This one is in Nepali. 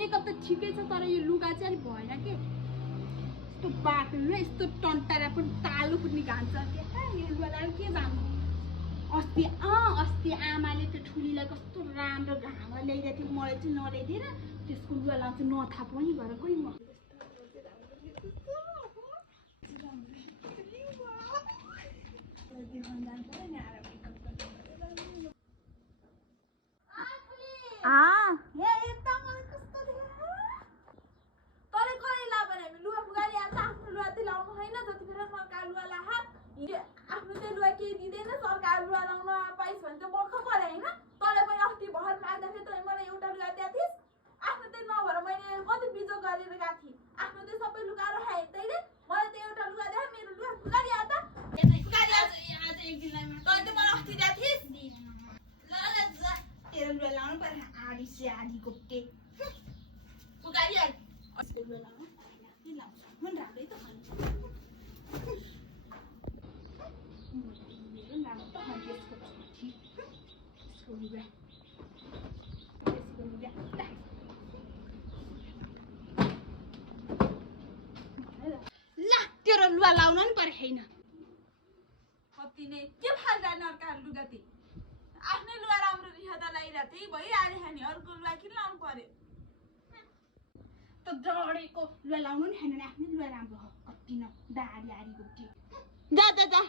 मेकअप त ठिकै छ तर यो लुगा चाहिँ अलिक भएन के यस्तो बाक्लो यस्तो टन्टारा पनि तालु पनि घान्छ के यो लुगालाई के जान्नु अस्ति आमाले त्यो ठुलीलाई कस्तो राम्रो घामा ल्याइदिएको थियो मलाई चाहिँ नल्याइदिएर त्यसको लुगा लाउँछु नथा पनि भएर कोही म आफ्नो त्यो लुगा केही दिँदैन सरकार लुगा लाउन पाइस् भने चाहिँ मर्ख परे होइन तँलाई पनि अस्ति भर माग्दाखेरि तँ मलाई एउटा लुगा दिएको थिइस् आफ्नो चाहिँ नभएर मैले कति बिजोग गरेर गएको थिएँ आफ्नो चाहिँ सबै लुगा राखेँ तैँले मलाई त एउटा लुगा दिए मेरो लुगा फुकारिहाल त आज एक दिनलाई तैँले मलाई अस्ति दिएको थिइस् ल तेरो लुगा लाउनु पर्यो आधी से आधीको टे फुकारिहाल अस्ति लुगा लाउनु मन राम्रै त तेरो लुगा लाउन नि परे छैन कति नै के फाल्दा नर्का लुगा ती आफ्नै लुगा राम्रो रिहा त लगाइरहेको थिएँ भइहाल्यो नि अर्को लुगा किन लाउनु पर्यो त डढेको लुगा लाउनु नि छैन आफ्नै लुगा राम्रो हो कति न दारी आरीको जा